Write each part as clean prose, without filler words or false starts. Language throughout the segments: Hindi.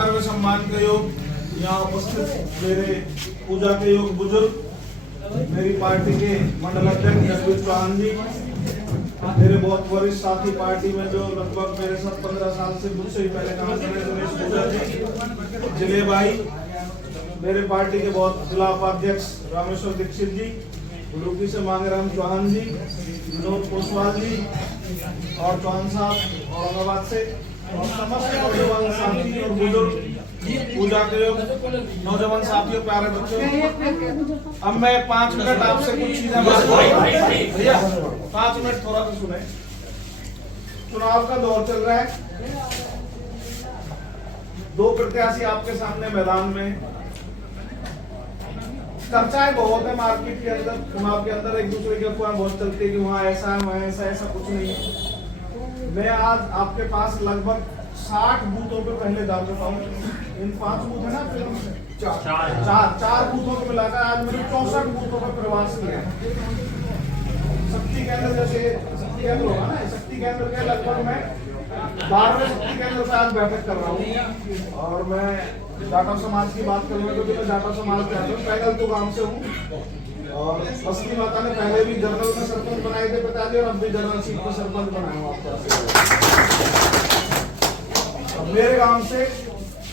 आदर व सम्मान के योग यहाँ उपस्थित मेरे पूजा के योग बुजुर्ग, मेरी पार्टी के मंडल अध्यक्ष जगदीश चौहान जी, मेरे बहुत वरिष्ठ साथी पार्टी में जो लगभग मेरे साथ 15 साल से मुझसे ही पहले काम कर रहे दिनेश पूजा जी, जिले भाई, मेरे पार्टी के बहुत जिला उपाध्यक्ष रामेश्वर दीक्षित जी, गुरुकी से मांगेराम चौहान जी, विनोद पोसवाल जी और चौहान साहब औरंगाबाद से, और समस्त नौजवान साथी और बुजुर्ग, पूजा के नौजवान साथियों, प्यारे बच्चों, अब मैं 5 मिनट आपसे कुछ चीजें भैया 5 मिनट थोड़ा सा सुने। चुनाव का दौर चल रहा है, 2 प्रत्याशी आपके सामने मैदान में, चर्चाएं बहुत है मार्केट के अंदर, चुनाव के अंदर एक दूसरे की अफवाह बहुत चलती है कि वहाँ ऐसा है वहाँ ऐसा कुछ नहीं है। मैं आज आपके पास लगभग 60 बूथों पे पहले डाल चुका हूँ। इन 5 बूथ है ना, चार बूथों को मिलाकर आज मैंने 64 बूथों पर प्रवास किया है। शक्ति केंद्र जैसे शक्ति केंद्र होगा ना, शक्ति केंद्र के लगभग मैं 12वें शक्ति केंद्र से आज बैठक कर रहा हूँ। और मैं जाटव समाज की बात करूंगा क्योंकि मैं जाटव समाज के आदमी पैदल तो गांव से हूँ, और बस्ती माता ने पहले भी जनरल में सरपंच बनाए थे पिताजी, और अब भी जनरल सीट पर सरपंच बनाया हूँ आपको। मेरे गांव से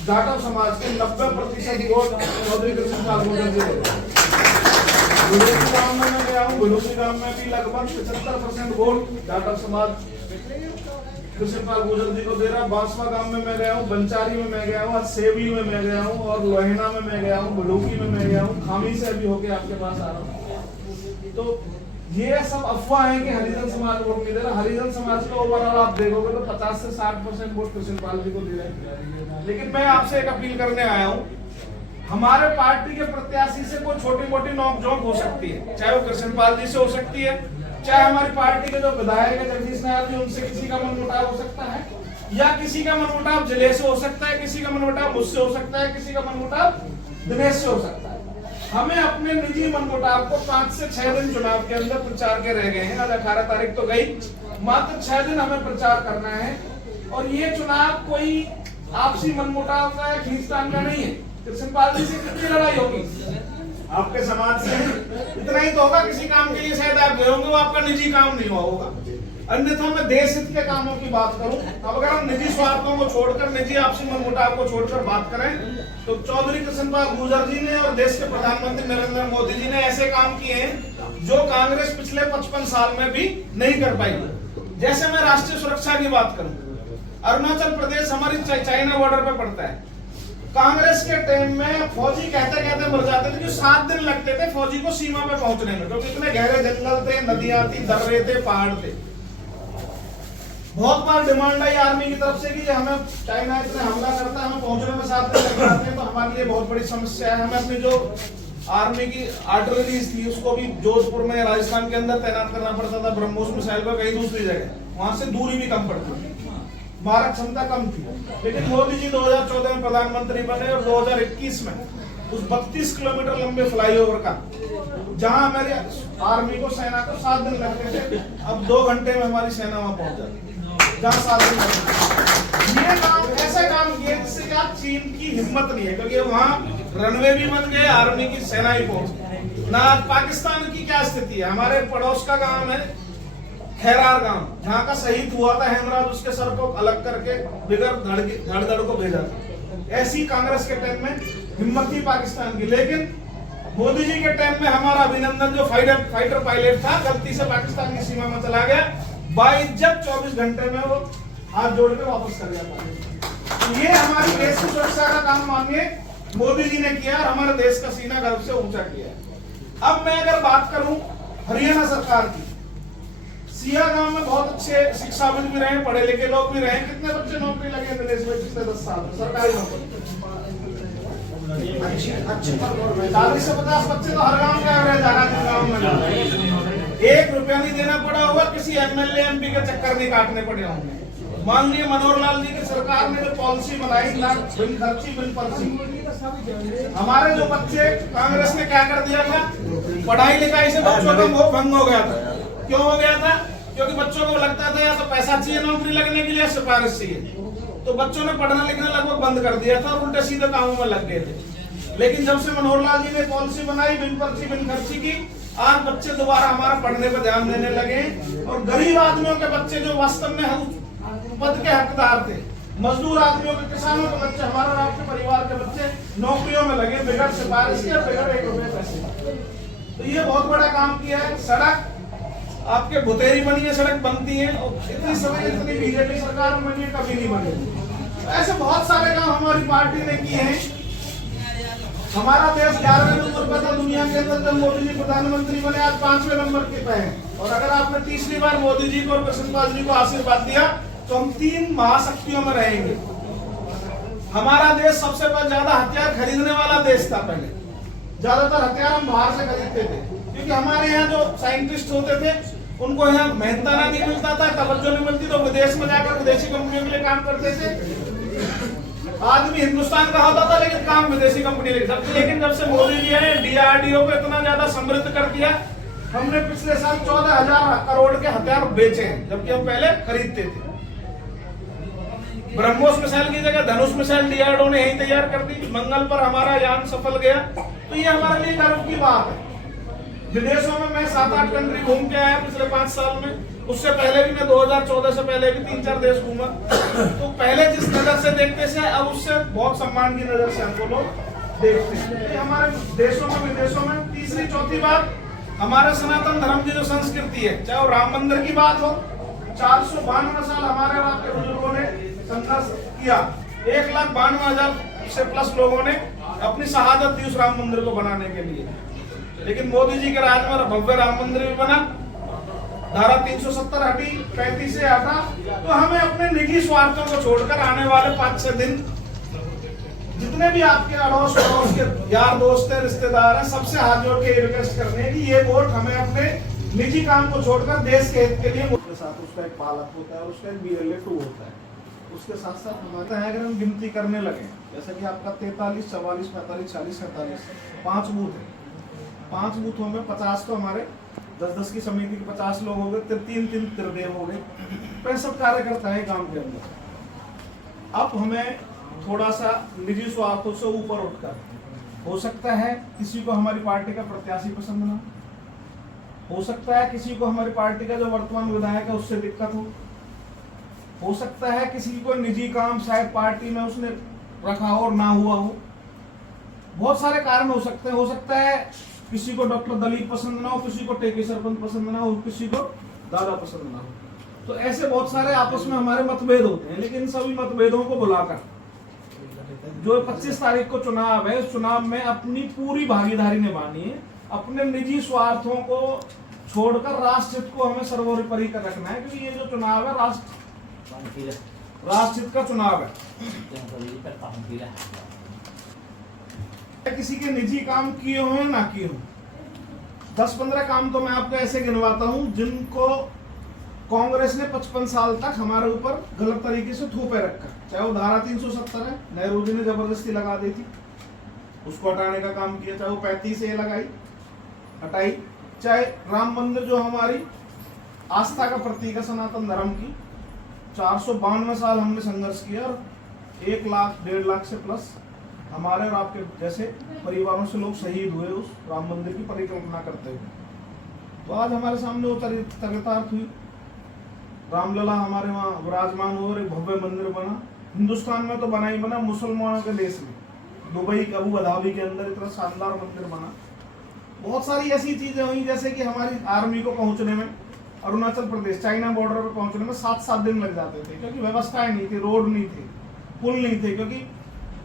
जाटव समाज के 90% वोट चौधरी कृष्णपाल गुर्जर जी दे। विरोधी गांव में मैं गया हूँ, विरोधी गांव में भी लगभग 75% वोट जाटव समाज कृष्णपाल गुर्जर जी को दे रहा। बांसवा गांव में मैं गया हूँ, बंचारी में मैं गया हूँ, सेवली में मैं गया हूँ, और लोहेना में मैं गया हूँ, बलूकी में मैं गया हूँ, खामी से अभी होके आपके पास आ रहा हूँ। तो ये सब अफवाह है कि हरिजन समाज वोट नहीं दे रहा। हरिजन समाज का ओवरऑल आप देखोगे तो 50 से 60% वोट कृष्णपाल जी को दे रहे हैं। लेकिन मैं आपसे एक अपील करने आया हूँ, हमारे पार्टी के प्रत्याशी से कोई छोटी मोटी नोकझोंक हो सकती है, चाहे वो कृष्णपाल जी से हो सकती है, चाहे हमारी पार्टी के जो विधायक है जगदीश नायर जी, उनसे किसी का मनमुटाव हो सकता है, या किसी का मनमुटाव जिले से हो सकता है, किसी का मनमुटाव मुझसे हो सकता है, किसी का मनमुटाव दिनेश से हो सकता है। हमें अपने निजी मनमुटाव को 5 से 6 दिन चुनाव के अंदर प्रचार के रह गए हैं। आज 18 तारीख तो गई, मात्र 6 दिन हमें प्रचार करना है। और ये चुनाव कोई आपसी मनमुटाव का या खींचतान का नहीं है। कृष्णपाल जी से कितनी लड़ाई होगी, आपके समाज से इतना ही तो होगा, किसी काम के लिए शायद आप गए होंगे, वो आपका निजी काम नहीं हुआ होगा। अन्यथा मैं देश हित के कामों की बात करूं, अब अगर हम निजी स्वार्थों को छोड़कर, निजी आपसी मनमुटाव को छोड़कर बात करें, तो चौधरी कृष्णपाल गुर्जर जी ने और देश के प्रधानमंत्री नरेंद्र मोदी जी ने ऐसे काम किए हैं जो कांग्रेस पिछले 55 साल में भी नहीं कर पाई। जैसे मैं राष्ट्रीय सुरक्षा की बात करूं, अरुणाचल प्रदेश हमारी चाइना बॉर्डर पे पड़ता है। कांग्रेस के टाइम में फौजी कहते कहते मर जाते थे, जो 7 दिन लगते थे फौजी को सीमा पे पहुंचने में, क्योंकि इतने गहरे जंगल थे, नदियां थी, दर्रे थे, पहाड़ थे। बहुत बार डिमांड आई आर्मी की तरफ से कि हमें चाइना इतना हमला करता है, हमें पहुंचने में 7 दिन लग जाते हैं, तो हमारे लिए बहुत बड़ी समस्या है। हमें अपनी जो आर्मी की आर्टिलरी थी उसको भी जोधपुर में राजस्थान के अंदर तैनात करना पड़ता था, ब्रह्मोस मिसाइल पर, कहीं दूसरी जगह, वहां से दूरी भी कम पड़ती थी, मारक क्षमता कम थी। लेकिन मोदी जी 2014 में प्रधानमंत्री बने और 2021 में उस 32 किलोमीटर लंबे फ्लाईओवर का, जहां हमारी आर्मी को, सेना को 7 दिन लगते थे, अब 2 घंटे में हमारी सेना वहां पहुंच जाती है, जहां 7 दिन लगते। ये काम, ऐसा काम किए जिससे आप चीन की हिम्मत नहीं है, क्योंकि वहां रनवे भी बन गए, आर्मी की सेना ही पहुंच ना। पाकिस्तान की क्या स्थिति है, हमारे पड़ोस का गांव है खैरार गांव, जहाँ का शहीद हुआ था हेमराज, उसके सर को अलग करके बिगर धड़ को भेजा था। ऐसी कांग्रेस के टाइम में हिम्मत थी पाकिस्तान की। लेकिन मोदी जी के टाइम में हमारा अभिनंदन जो फाइटर पायलट था, गलती से पाकिस्तान की सीमा में चला गया, बाइज्जत 24 घंटे में वो हाथ जोड़ के वापस कर गया। ये हमारी देश की सुरक्षा का काम मानिए मोदी जी ने किया, और हमारे देश का सीना गर्व से ऊंचा किया। अब मैं अगर बात करूं हरियाणा सरकार की, सिया गांव में बहुत अच्छे शिक्षाविद भी रहे, पढ़े लिखे लोग भी रहे। कितने बच्चे नौकरी लगे प्रदेश में पिछले 10 साल में, सरकारी नौकरी 40 से 50 बच्चे तो हर गांव का एवरेज आ गांव में। 1 रुपया नहीं देना पड़ा होगा, किसी एमएलए एमपी के चक्कर नहीं काटने पड़े होंगे। माननीय मनोहर लाल जी की सरकार ने जो पॉलिसी बनाई, ना बिन खर्ची बिन पर्ची, हमारे जो बच्चे, कांग्रेस ने क्या कर दिया था, पढ़ाई लिखाई से बच्चों का मोह भंग हो गया था। क्यों हो गया था? क्योंकि बच्चों को लगता था या तो पैसा चाहिए नौकरी लगने के लिए, सिफारिश चाहिए। तो बच्चों ने पढ़ना लिखना लगभग बंद कर दिया था और उल्टे सीधे कामों में लग गए थे। लेकिन जब से मनोहर लाल जी ने पॉलिसी बनाई बिन पर्ची बिन खर्ची की, आज बच्चे दोबारा हमारा पढ़ने पर ध्यान देने लगे। और गरीब आदमियों के बच्चे जो वास्तव में पद के हकदार थे, मजदूर आदमियों के, किसानों के बच्चे, हमारा आपके परिवार के बच्चे नौकरियों में लगे बिगड़ सिफारिश के, बिगड़ 1 रुपए पैसे। तो ये बहुत बड़ा काम किया है। सड़क आपके भुतेरी बनी है, सड़क बनती है, और इतनी समय इतनी बीजेपी सरकार में बनी है, कभी नहीं बनी। ऐसे बहुत सारे काम हमारी पार्टी ने किए हैं। हमारा देश 11वें नंबर पर था दुनिया के अंदर जब मोदी जी प्रधानमंत्री बने, आज 5वें नंबर पे हैं। और अगर आपने तीसरी बार मोदी जी को और कृष्णपाल जी को आशीर्वाद दिया तो हम 3 महाशक्तियों में रहेंगे। हमारा देश सबसे ज्यादा हथियार खरीदने वाला देश था पहले। ज्यादातर हथियार हम बाहर से खरीदते थे, क्योंकि हमारे यहाँ जो साइंटिस्ट होते थे उनको यहाँ मेहनताना नहीं मिलता था, तवज्जो नहीं मिलती, तो विदेश में जाकर विदेशी कंपनियों के लिए काम करते थे। आदमी हिंदुस्तान का होता था लेकिन काम विदेशी कंपनी लेकिन जब से मोदी जी आए, DRDO को इतना ज्यादा समृद्ध कर दिया। हमने पिछले साल 14,000 करोड़ के हथियार बेचे हैं, जबकि हम पहले खरीदते थे। ब्रह्मोस मिसाइल की जगह धनुष मिसाइल DRDO ने यही तैयार कर दी। मंगल पर हमारा यान सफल गया, तो ये हमारे लिए गर्व की बात है। विदेशों में मैं 7-8 कंट्री घूम के आया पिछले 5 साल में। उससे पहले भी मैं 2014 से पहले भी 3-4 देश घूमा। तो पहले जिस नजर से देखते थे अब उससे बहुत सम्मान की नजर से हमको लोग देखते हैं। हमारे देशों में विदेशों में तीसरी चौथी बात, हमारे सनातन धर्म की जो संस्कृति है, चाहे वो राम मंदिर की बात हो, 452 साल हमारे और आपके बुजुर्गों ने संघर्ष किया। 1,92,000 से प्लस लोगों ने अपनी शहादत दी उस राम मंदिर को बनाने के लिए। लेकिन मोदी जी के राज में भव्य राम मंदिर भी बना, धारा 370 हटी, 35 से हटा। तो हमें अपने निजी स्वार्थों को छोड़कर आने वाले 5-6 दिन जितने भी आपके अड़ोस पड़ोस के यार दोस्त हैं, रिश्तेदार हैं, सबसे हाथ जोड़ के रिक्वेस्ट करने हैं कि ये वोट हमें अपने निजी काम को छोड़कर देश के हित के लिए। उसके साथ उसका एक पालक होता है और उसका एक BLA 2 होता है। उसके साथ साथ हमारे अगर हम गिनती करने लगे, जैसे कि आपका 43, 44, 45, 40, 47 5 बूथ है। 5 बूथों में 50 तो हमारे 10-10 की समिति के 50 लोग हो गए, 3-3 त्रिदेव हो गए, 65 कार्यकर्ता है काम के अंदर। अब हमें थोड़ा सा निजी स्वार्थों से ऊपर उठकर, हो सकता है किसी को हमारी पार्टी का प्रत्याशी पसंद ना हो सकता है किसी को हमारी पार्टी का जो वर्तमान विधायक है उससे दिक्कत हो सकता है किसी को निजी काम शायद पार्टी में उसने रखा हो और ना हुआ हो। बहुत सारे कारण हो सकता है किसी को डॉक्टर दलीप पसंद ना हो, किसी को टेकी सरपंच पसंद ना हो, किसी को दादा पसंद ना हो। तो ऐसे बहुत सारे आपस में हमारे मतभेद होते हैं, लेकिन सभी मतभेदों को बुलाकर जो 25 तारीख को चुनाव है, उस चुनाव में अपनी पूरी भागीदारी निभानी है। अपने निजी स्वार्थों को छोड़कर राष्ट्र हित को हमें सर्वोपरि कर रखना है, क्योंकि ये जो चुनाव है राष्ट्र हित का चुनाव है। किसी के निजी काम किए हो ना किए हो, 10-15 काम तो मैं आपको ऐसे गिनवाता हूं जिनको कांग्रेस ने 55 साल तक हमारे ऊपर गलत तरीके से थोपे रखा। चाहे वो धारा 370 है, नेहरू जी ने जबरदस्ती लगा दी थी, उसको हटाने का काम किया। चाहे वो 35 ए लगाई, हटाई। चाहे राम मंदिर जो हमारी आस्था का प्रतीक है सनातन धर्म की, 452 साल हमने संघर्ष किया और 1 लाख 1.5 लाख से प्लस हमारे और आपके जैसे परिवारों से लोग शहीद हुए उस राम मंदिर की परिकल्पना करते हुए। तो आज हमारे सामने वो चरितार्थ हुई, रामलला हमारे वहाँ विराजमान हुए और एक भव्य मंदिर बना। हिंदुस्तान में तो बना ही बना, मुसलमानों के देश में दुबई अबू धाबी के अंदर इतना शानदार मंदिर बना। बहुत सारी ऐसी चीजें हुई, जैसे कि हमारी आर्मी को पहुंचने में अरुणाचल प्रदेश चाइना बॉर्डर पर पहुंचने में 7-7 दिन लग जाते थे, क्योंकि व्यवस्थाएं नहीं थी, रोड नहीं थे, पुल नहीं थे, क्योंकि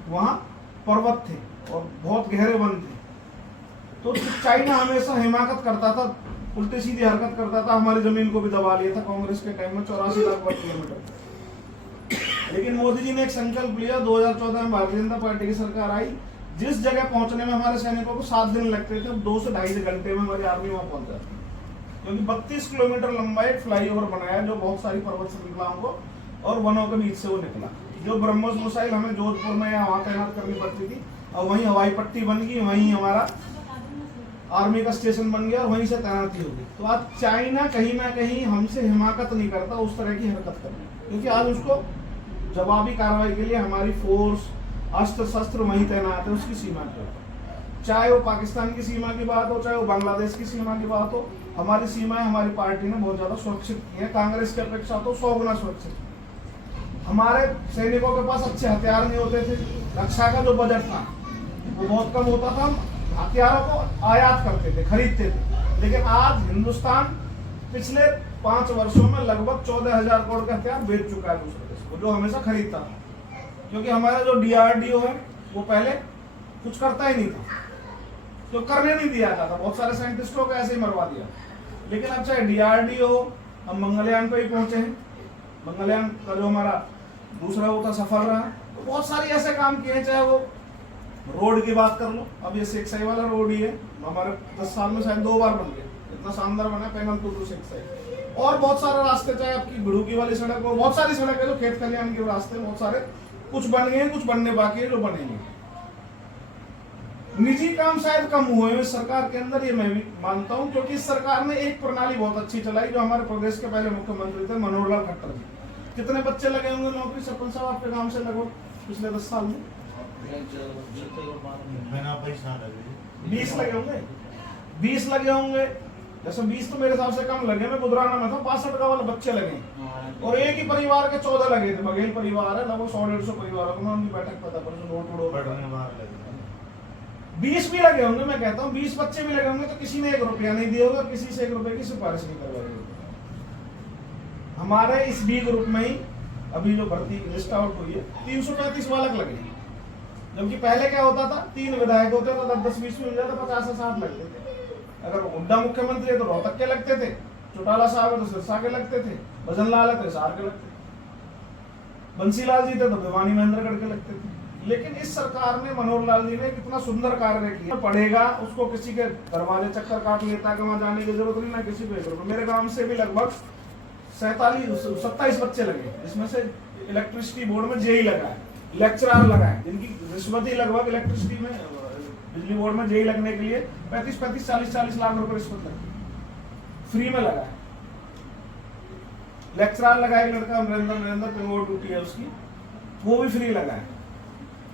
वहाँ पर्वत थे और बहुत गहरे वन थे। तो चाइना हमेशा हिमाकत करता था, उल्टी सीधी हरकत करता था, हमारी जमीन को भी दबा लिया था कांग्रेस के टाइम में 84 लाख वर्ग किलोमीटर। लेकिन मोदी जी ने एक संकल्प लिया, 2014 में भारतीय जनता पार्टी की सरकार आई, जिस जगह पहुंचने में हमारे सैनिकों को 7 दिन लगते थे, 2 से 2.5 घंटे में हमारी आर्मी वहां पहुंच जाती, क्योंकि 32 किलोमीटर लंबा एक फ्लाईओवर बनाया जो बहुत सारी पर्वत श्रृंखलाओं को और वनों के बीच से वो निकला। जो ब्रह्मोस मिसाइल हमें जोधपुर में या वहां तैनात करनी पड़ती थी, और वहीं हवाई पट्टी बन गई, वहीं हमारा आर्मी का स्टेशन बन गया और वहीं से तैनाती होगी। तो आज चाइना कहीं ना कहीं हमसे हिमाकत नहीं करता उस तरह की हरकत करनी, क्योंकि आज उसको जवाबी कार्रवाई के लिए हमारी फोर्स अस्त्र शस्त्र वहीं तैनात है उसकी सीमा के ऊपर। चाहे वो पाकिस्तान की सीमा की बात हो, चाहे वो बांग्लादेश की सीमा की बात हो, हमारी सीमाएं हमारी पार्टी ने बहुत ज्यादा सुरक्षित की है, कांग्रेस की अपेक्षा तो 100 गुना सुरक्षित। हमारे सैनिकों के पास अच्छे हथियार नहीं होते थे, रक्षा का जो बजट था वो बहुत कम होता था, हम हथियारों को आयात करते थे, खरीदते थे। लेकिन आज हिंदुस्तान पिछले 5 वर्षों में लगभग 14,000 करोड़ का हथियार बेच चुका है दूसरे देश को, जो हमेशा खरीदता था। क्योंकि हमारा जो DRDO है वो पहले कुछ करता ही नहीं था, तो करने नहीं दिया था, बहुत सारे साइंटिस्टों को ऐसे ही मरवा दिया। लेकिन अब चाहे DRDO हो, हम मंगलयान पे ही पहुंचे हैं, मंगलयान का जो हमारा दूसरा वो था सफल रहा, तो बहुत सारे ऐसे काम किए हैं। चाहे वो रोड की बात कर लो, अब ये शेखशाही वाला रोड ही है, हमारे 10 साल में शायद 2 बार बन गया, इतना शानदार बना पेंगलपुर टू शेखशाही। और बहुत सारे रास्ते, चाहे आपकी बिड़ुकी वाली सड़क हो, बहुत सारी सड़क है जो खेत खलिहान के रास्ते, बहुत सारे कुछ बन गए, कुछ बनने बाकी है, जो बनेंगे। निजी काम शायद कम हुए हैं सरकार के अंदर, ये मैं भी मानता हूं, क्योंकि इस सरकार ने एक प्रणाली बहुत अच्छी चलाई जो हमारे प्रदेश के पहले मुख्यमंत्री थे मनोहर लाल खट्टर जी। कितने बच्चे लगे होंगे नौकरी सरपंच साहब आपके गांव से लगभग पिछले 10 साल में? 20 लगे होंगे, 20 लगे होंगे। जैसे 20 तो मेरे हिसाब से कम लगे, मैं गुजराना में था, 65 का वाले बच्चे लगे, और एक ही परिवार के 14 लगे थे। बघेल परिवार है, लगभग 100-150 परिवारों को, मैं उनकी बैठक पता पर 20 भी लगे होंगे। मैं कहता हूँ 20 बच्चे भी लगे होंगे तो किसी ने 1 रुपया नहीं दिया होगा, किसी से 1 रुपए की सिफारिश नहीं करवाई होगी। हमारे इस B ग्रुप में ही अभी जो भर्ती लिस्ट आउट हुई है 335 बालक लगे, जबकि पहले क्या होता था, 3 विधायक होते तो 10-20 मिल जाता, 50 से 60 लगते थे। अगर हुड्डा मुख्यमंत्री है तो रोहतक के लगते थे, चौटाला साहब है तो सिरसा के लगते थे, भजन लाल है तो हिसार के लगते थे, बंसीलाल जी थे तो भिवानी महेंद्रगढ़ के लगते थे। लेकिन इस सरकार ने, मनोहर लाल जी ने कितना सुंदर कार्य किया। पढ़ेगा उसको किसी के दरवाजे चक्कर काट लेता कि वहां जाने की जरूरत नहीं, ना किसी को। मेरे गांव से भी लगभग 27 बच्चे लगे, जिसमें से इलेक्ट्रिसिटी बोर्ड में जेई लगा है, लेक्चरर लगा है, जिनकी रिश्वत ही लगभग इलेक्ट्रिसिटी में, बिजली बोर्ड में जेई लगने के लिए 35-35, 40-40 लाख रुपए रिश्वत लगी, फ्री में लगा है। लेक्चरर लगा है लड़का नरेंद्र पे, वो ड्यूटी है उसकी, वो भी फ्री लगा है।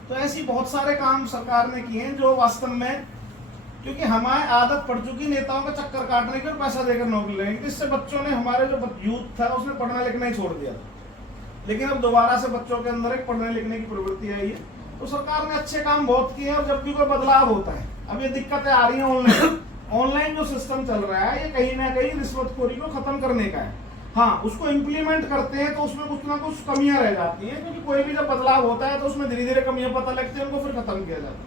तो ऐसी बहुत सारे काम सरकार ने किए हैं जो वास्तव में, क्योंकि हमारे आदत पड़ चुकी नेताओं का चक्कर काटने की और पैसा देकर नौकरी लेने की, इससे बच्चों ने, हमारे जो यूथ था उसने पढ़ना लिखना ही छोड़ दिया था। लेकिन अब दोबारा से बच्चों के अंदर एक पढ़ने लिखने की प्रवृत्ति आई है, तो सरकार ने अच्छे काम बहुत किए हैं। और जब भी कोई बदलाव होता है, अब ये दिक्कतें आ रही है, ऑनलाइन जो सिस्टम चल रहा है ये कहीं ना कहीं रिश्वतखोरी को खत्म करने का है। हाँ, उसको इम्प्लीमेंट करते हैं तो उसमें कुछ ना कुछ कमियां रह जाती हैं, क्योंकि कोई भी जब बदलाव होता है तो उसमें धीरे धीरे कमियां पता लगती है, उनको फिर खत्म किया जाता है।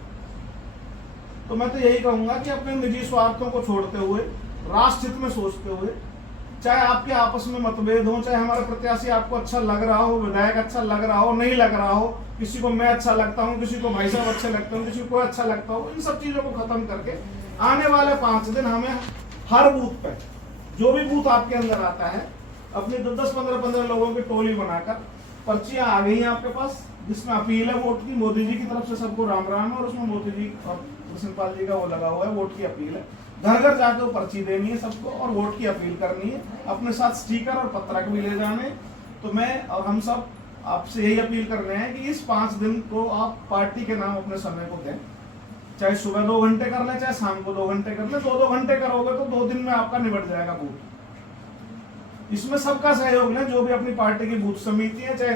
तो मैं तो यही कहूंगा कि अपने निजी स्वार्थों को छोड़ते हुए, राष्ट्र हित में सोचते हुए, चाहे आपके आपस में मतभेद हो, चाहे हमारा प्रत्याशी आपको अच्छा लग रहा हो, विधायक अच्छा लग रहा हो, नहीं लग रहा हो, किसी को मैं अच्छा लगता हूँ, किसी को भाई साहब अच्छे लगते हो, किसी को अच्छा लगता हो, इन सब चीजों को खत्म करके आने वाले 5 दिन हमें हर बूथ पे, जो भी बूथ आपके अंदर आता है, अपनी 10-10, 15-15 लोगों की टोली बनाकर, पर्चियां आ गई हैं आपके पास, जिसमें अपील है वोट की, मोदी जी की तरफ से सबको राम राम है, और उसमें मोदी जी और कृष्णपाल जी का वो लगा हुआ है, वोट की अपील है। घर घर जाके वो पर्ची देनी है सबको और वोट की अपील करनी है, अपने साथ स्टिकर और पत्रक भी ले जाने। तो मैं और हम सब आपसे यही अपील कर रहे हैं कि इस 5 दिन को आप पार्टी के नाम अपने समय को दें, चाहे सुबह 2 घंटे कर लें, चाहे शाम को 2 घंटे कर लें। 2-2 घंटे करोगे तो 2 दिन में आपका निबट जाएगा बूथ। इसमें सबका सहयोग लें, जो भी अपनी पार्टी की बूथ समिति है, चाहे